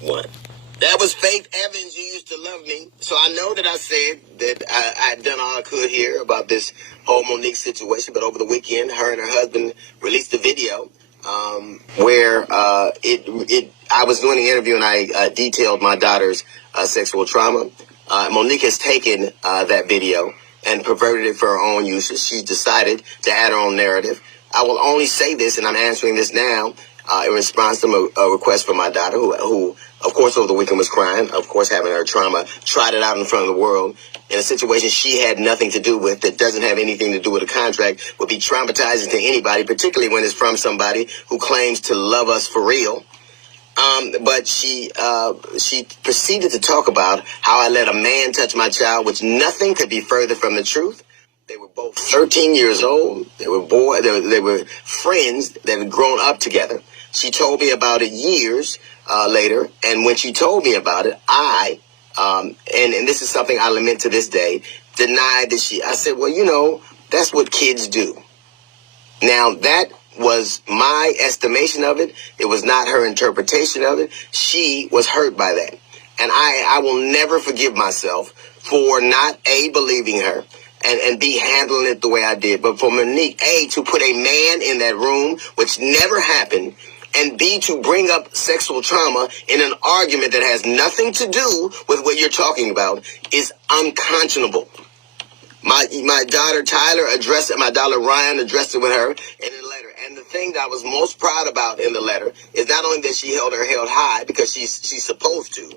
One. That was Faith Evans. You used to love me. So I know that I said that I had done all I could here about this whole Monique situation, but over the weekend, her and her husband released a video where I was doing the interview and I detailed my daughter's sexual trauma. Monique has taken that video and perverted it for her own uses. She decided to add her own narrative. I will only say this, and I'm answering this now in response to a request from my daughter, who, of course, over the weekend was crying, of course, having her trauma, tried it out in front of the world in a situation she had nothing to do with, that doesn't have anything to do with a contract, would be traumatizing to anybody, particularly when it's from somebody who claims to love us for real. But she proceeded to talk about how I let a man touch my child, which nothing could be further from the truth. They were both 13 years old. They were friends that had grown up together. She told me about it years later, and when she told me about it, I and this is something I lament to this day, denied that I said, well, you know, that's what kids do. Now, that was my estimation of it. It was not her interpretation of it. She was hurt by that. And I will never forgive myself for not, A, believing her, and B, handling it the way I did. But for Monique, A, to put a man in that room, which never happened, and B, to bring up sexual trauma in an argument that has nothing to do with what you're talking about, is unconscionable. My daughter Tyler addressed it, my daughter Ryan addressed it with her in a letter. And the thing that I was most proud about in the letter is not only that she held her head high, because she's supposed to.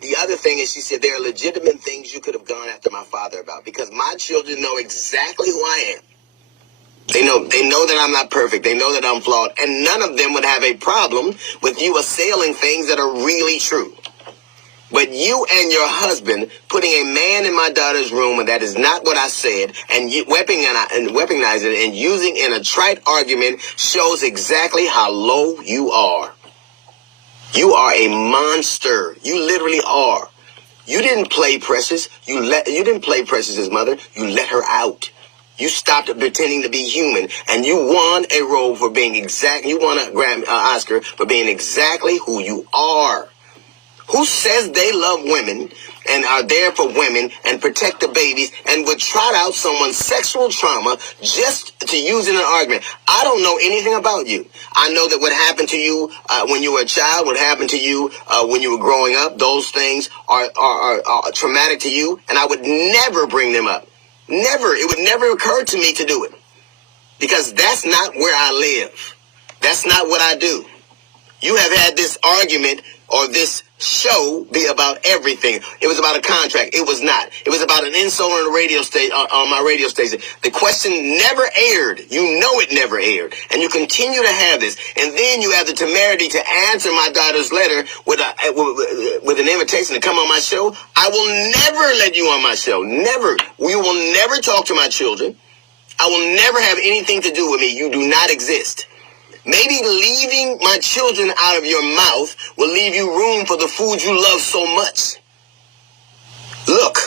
The other thing is, she said, there are legitimate things you could have gone after my father about, because my children know exactly who I am. They know that I'm not perfect. They know that I'm flawed. And none of them would have a problem with you assailing things that are really true. But you and your husband putting a man in my daughter's room, and that is not what I said, and weaponizing it and using in a trite argument shows exactly how low you are. You are a monster. You literally are. You didn't play Precious. You didn't play Precious's mother. You let her out. You stopped pretending to be human, and you won a role for being you won a Oscar for being exactly who you are. Who says they love women and are there for women and protect the babies and would trot out someone's sexual trauma just to use in an argument? I don't know anything about you. I know that what happened to you when you were a child, what happened to you when you were growing up, those things are traumatic to you, and I would never bring them up. Never. It would never occur to me to do it, because that's not where I live. That's not what I do. You have had this argument or this show be about everything. It was about a contract. It was not. It was about an insult on the radio station, on my radio station. The question never aired. You know it never aired. And you continue to have this. And then you have the temerity to answer my daughter's letter with an invitation to come on my show. I will never let you on my show. Never. We will never talk to my children. I will never have anything to do with me. You do not exist. Maybe leaving my children out of your mouth will leave you room for the food you love so much. Look,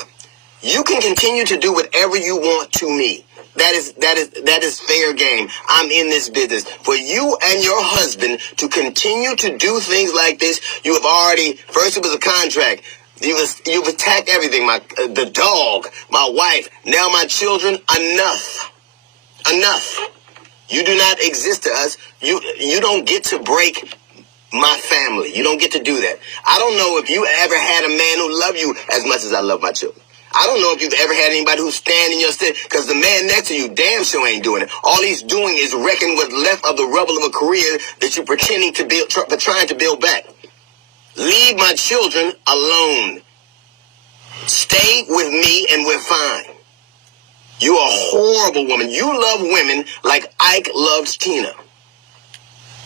you can continue to do whatever you want to me. That is fair game. I'm in this business. For you and your husband to continue to do things like this, you have already, first it was a contract. You've attacked everything. The dog, my wife, now my children. Enough. You do not exist to us. You don't get to break my family. You don't get to do that. I don't know if you ever had a man who loved you as much as I love my children. I don't know if you've ever had anybody who's standing in your stead, because the man next to you damn sure ain't doing it. All he's doing is wrecking what's left of the rubble of a career that you're pretending to build, trying to build back. Leave my children alone. Stay with me and we're fine. You're a horrible woman. You love women like Ike loves Tina.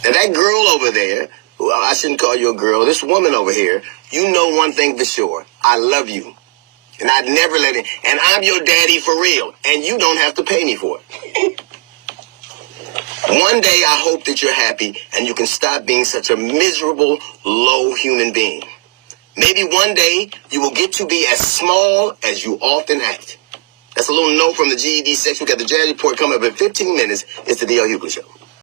Now that girl over there, I shouldn't call you a girl, this woman over here, you know one thing for sure. I love you. And I'd never let it. And I'm your daddy for real. And you don't have to pay me for it. One day I hope that you're happy and you can stop being such a miserable, low human being. Maybe one day you will get to be as small as you often act. That's a little note from the GED section. We got the Jazz Report coming up in 15 minutes. It's the D.L. Hughley Show.